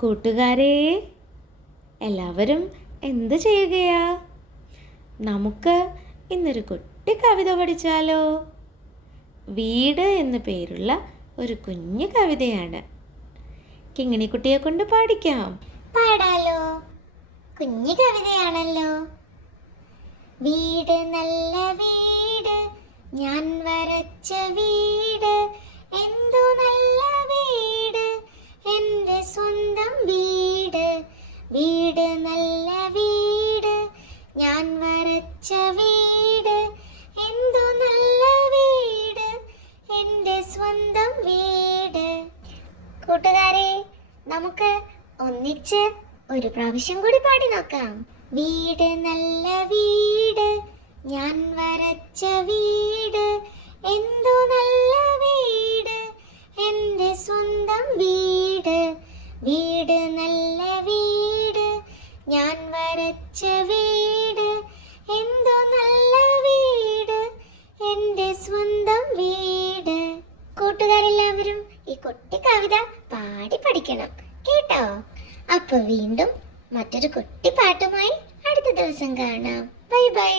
കൂട്ടുകാരെ, എല്ലാവരും എന്ത് ചെയ്യുകയാ? നമുക്ക് ഇന്നൊരു കുട്ടി കവിത പഠിച്ചാലോ? വീട് എന്നു പേരുള്ള ഒരു കുഞ്ഞു കവിതയാണ്. കിങ്ങിണിക്കുട്ടിയെ കൊണ്ട് പാടിക്കാം. പാടാലോ? കുഞ്ഞു കവിതയാണല്ലോ. വീട് നല്ല വീട്, ഞാൻ വരച്ച വീട്, എന്തു നല്ല വീട്, എൻ്റെ സ്വന്തം വീട്. വീട് നല്ല വീട്, ഞാൻ വരച്ച വീട്, എന്തു നല്ല വീട്, എൻ്റെ സ്വന്തം വീട്. കൂട്ടുകാരെ, നമുക്ക് ഒന്നിച്ച് ഒരു പ്രാവശ്യം കൂടി പാടി നോക്കാം. വീട് നല്ല വീട്, ഞാൻ വരച്ച വീട്, എന്തു നല്ല വീട്, എൻ്റെ സ്വന്തം വീട്. വീട് നല്ല വീട്, ഞാൻ വരച്ച വീട്, എന്തു നല്ല വീട്, എൻ്റെ സ്വന്തം വീട്. കൂട്ടുകാരെല്ലാവരും ഈ കുട്ടി കവിത പാടി പഠിക്കണം കേട്ടോ. അപ്പൊ വീണ്ടും മറ്റൊരു കുട്ടി പാട്ടുമായി അടുത്ത ദിവസം കാണാം. Bye bye.